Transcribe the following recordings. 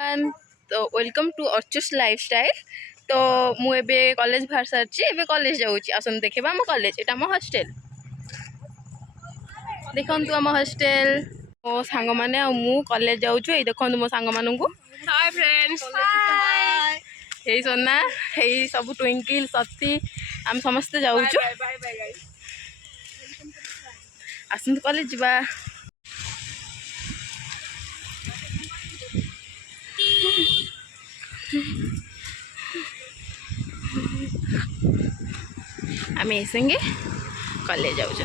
तो welcome to अर्चुस lifestyle. तो मुझे कॉलेज बाहर सारी एवं कॉलेज जाऊँगी आसन देखा आम कॉलेज ये आम हॉस्टेल देखु आम हॉस्टेल मो सांग मैंने मु कॉलेज जाऊँ ये देखो मो सांग मानू हाय फ्रेंड्स हे सोना हे सब ट्विंकिल सती आम समस्ते जाऊँ आसत कॉलेज जा आम संगे कॉलेज जाऊँच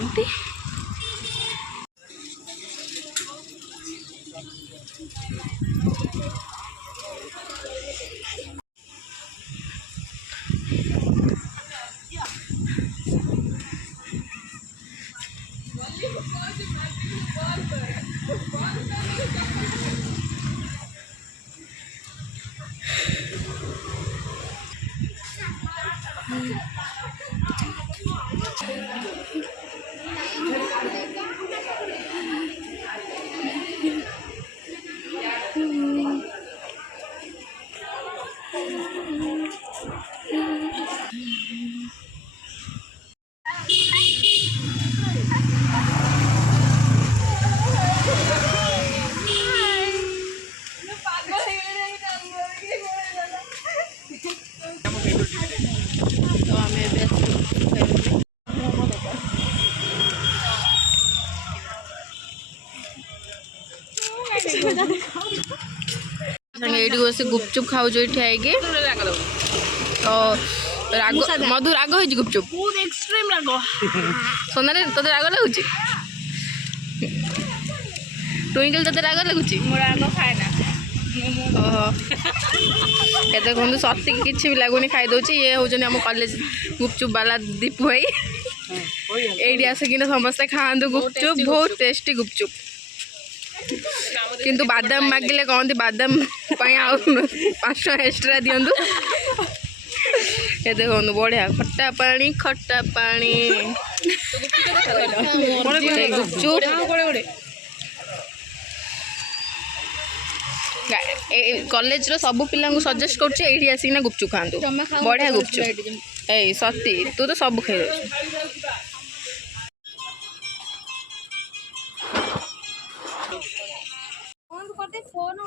ये बस गुपचुप खाऊ ठिया तो राग मधु राग हो गुपचुप सोनारे ते राग लगुच ट्विंकल ते राग लगुच देखो सती किसी भी लगुनि खाई दौर ये हूँ आम कॉलेज गुपचुप वाला दीपू भाई ये आसिक समस्ते खातु गुपचुप बहुत टेस्टी गुपचुप किंतु बादाम मागिले कहते बादाम 5 टका एक्स्ट्रा दिंतु ये देखो बढ़िया खट्टा पानी गुपचुप कॉलेज रो सब पिला सजेस्ट कर आसिक गुपचुप खातु बढ़िया गुपचुप ए सती तू तो सब खाई फोन